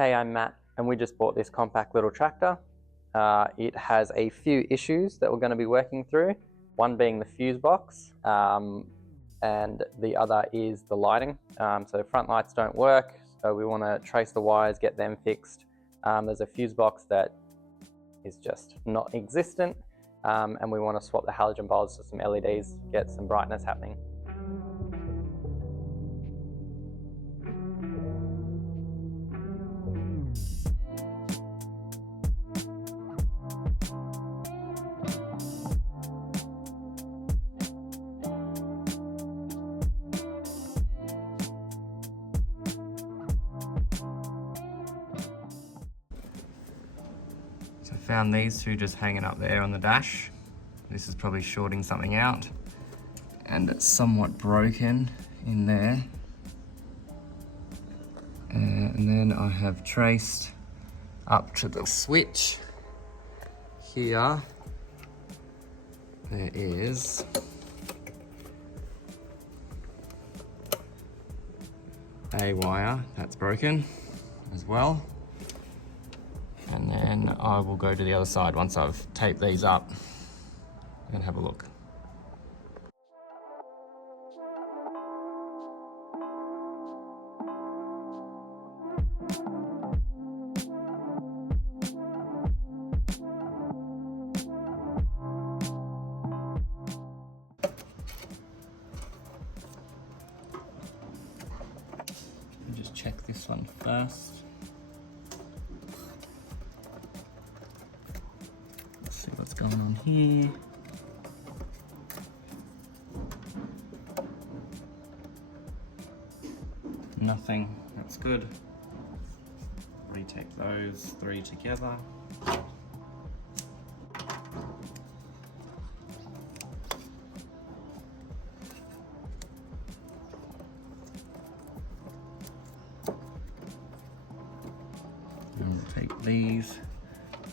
Hey, I'm Matt, and we just bought this compact little tractor. It has a few issues that we're going to be working through, one being the fuse box, and the other is the lighting. So front lights don't work, so we want to trace the wires, get them fixed. There's a fuse box that is just not existent, and we want to swap the halogen bulbs to some LEDs, get some brightness happening. So I found these two just hanging up there on the dash. This is probably shorting something out, and it's somewhat broken in there. And then I have traced up to the switch here. There is a wire that's broken as well. And then I will go to the other side once I've taped these up and have a look. Just check this one first. Let's see what's going on here. Nothing, that's good. Retape those three together. And we'll take these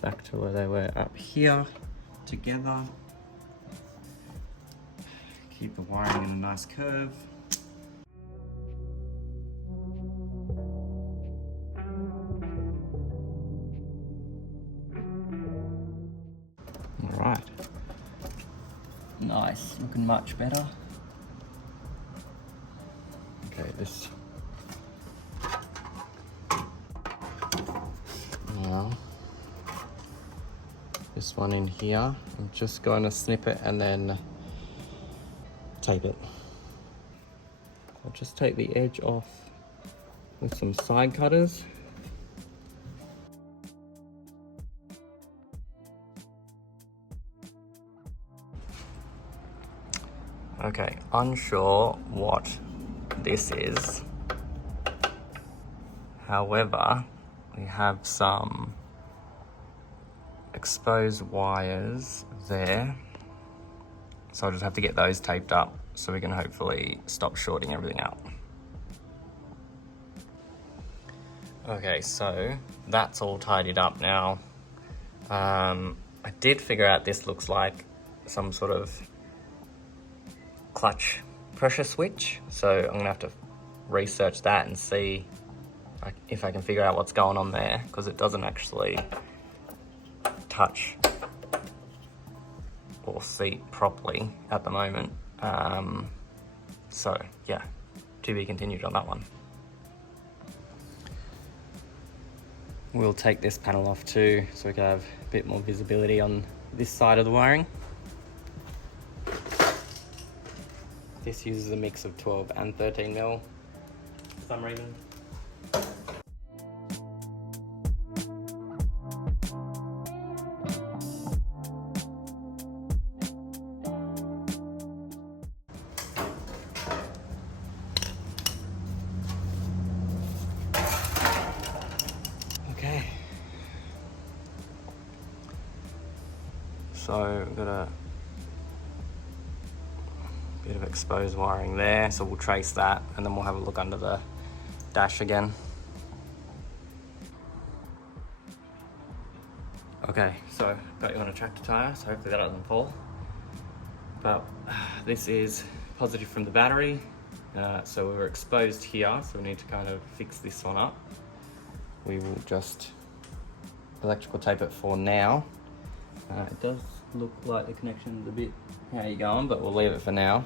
back to where they were up here together. Keep the wiring in a nice curve. All right. Nice, looking much better. Okay, this. Now, this one in here, I'm just going to snip it and then tape it. I'll just take the edge off with some side cutters. Okay, unsure what this is. However, we have some exposed wires there. So I'll just have to get those taped up so we can hopefully stop shorting everything out. Okay, so that's all tidied up now. I did figure out this looks like some sort of clutch pressure switch. So I'm gonna have to research that and see if I can figure out what's going on there, because it doesn't actually touch or seat properly at the moment. So yeah, to be continued on that one. We'll take this panel off too, so we can have a bit more visibility on this side of the wiring. This uses a mix of 12 and 13 mil for some reason. Okay. So we've got a bit of exposed wiring there, so we'll trace that and then we'll have a look under the dash again. Okay, so got you on a tractor tyre, so hopefully that doesn't fall. But this is positive from the battery, so we were exposed here, so we need to kind of fix this one up. we will just electrical tape it for now. It does look like the connection's a bit how you going, but we'll leave it for now.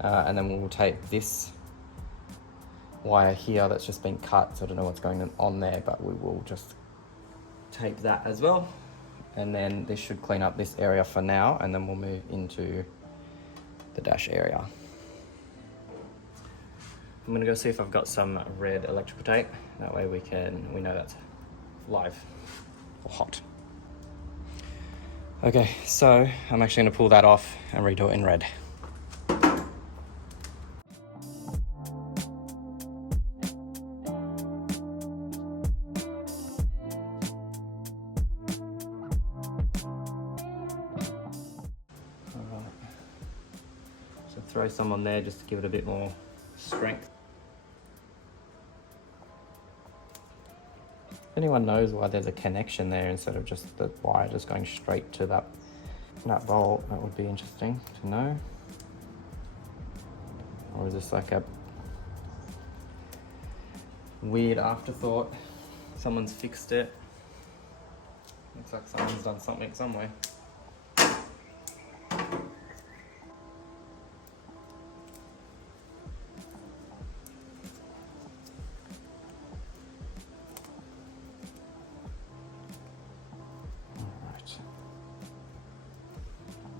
And then we'll tape this wire here that's just been cut, so I don't know what's going on there, but we will just tape that as well. And then this should clean up this area for now, and then we'll move into the dash area. I'm gonna go see if I've got some red electrical tape. That way we know that's live or hot. Okay, so I'm actually gonna pull that off and redo it in red. Alright, so throw some on there just to give it a bit more strength. If anyone knows why there's a connection there instead of just the wire just going straight to that bolt, that would be interesting to know. Or is this like a weird afterthought? Someone's fixed it. Looks like someone's done something somewhere.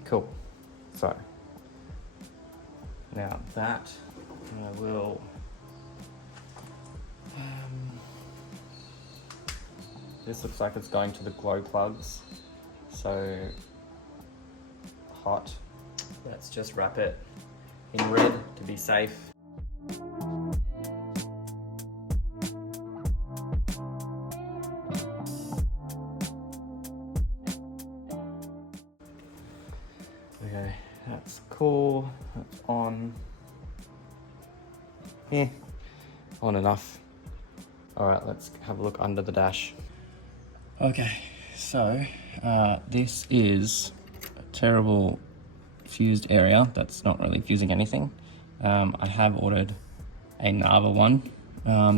Cool. So now that I will this looks like it's going to the glow plugs, so hot. Let's just wrap it in red to be safe. Okay, that's cool. That's on. Yeah, on enough. All right, let's have a look under the dash. Okay, so this is a terrible fused area that's not really fusing anything. I have ordered a Nava one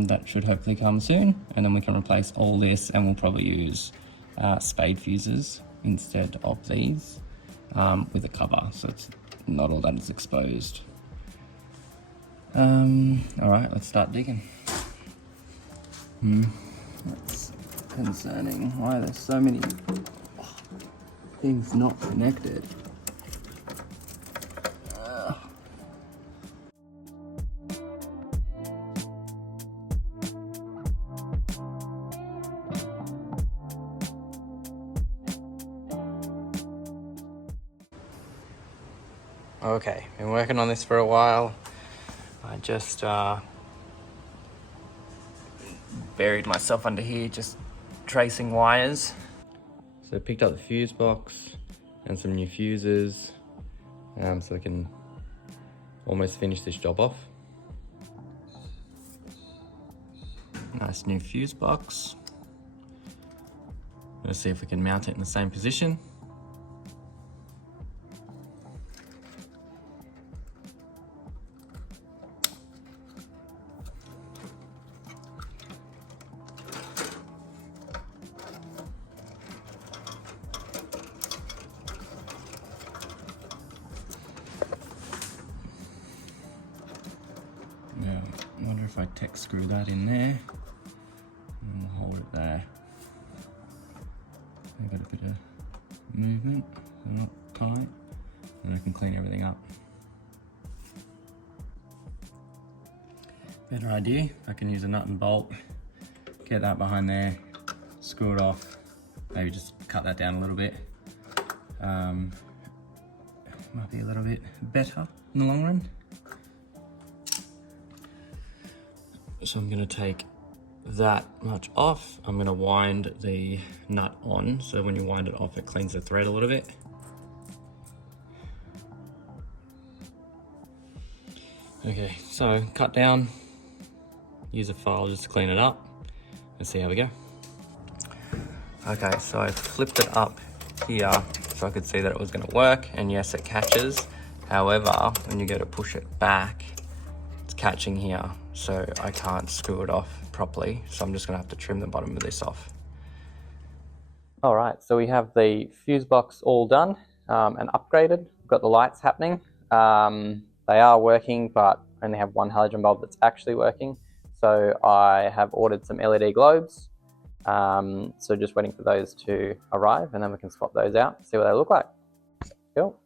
that should hopefully come soon, and then we can replace all this, and we'll probably use spade fuses instead of these. With a cover, so it's not all that is exposed. All right, let's start digging. That's concerning. Why there's so many things not connected. Okay, been working on this for a while. I just buried myself under here, just tracing wires. So I picked up the fuse box and some new fuses, so we can almost finish this job off. Nice new fuse box. Let's see if we can mount it in the same position. Now, I wonder if I tech screw that in there and we'll hold it there. I've got a bit of movement, so not tight, and I can clean everything up. Better idea, I can use a nut and bolt, get that behind there, screw it off, maybe just cut that down a little bit. Might be a little bit better in the long run. So I'm gonna take that much off. I'm gonna wind the nut on, so when you wind it off, it cleans the thread a little bit. Okay, so cut down, use a file just to clean it up. Let's see how we go. Okay, so I flipped it up here so I could see that it was gonna work, and yes, it catches. However, when you go to push it back, it's catching here, so I can't screw it off properly, so I'm just going to have to trim the bottom of this off. All right, so we have the fuse box all done and upgraded. We've got the lights happening. They are working, but I only have one halogen bulb that's actually working. So I have ordered some LED globes. So just waiting for those to arrive, and then we can swap those out and see what they look like. Cool.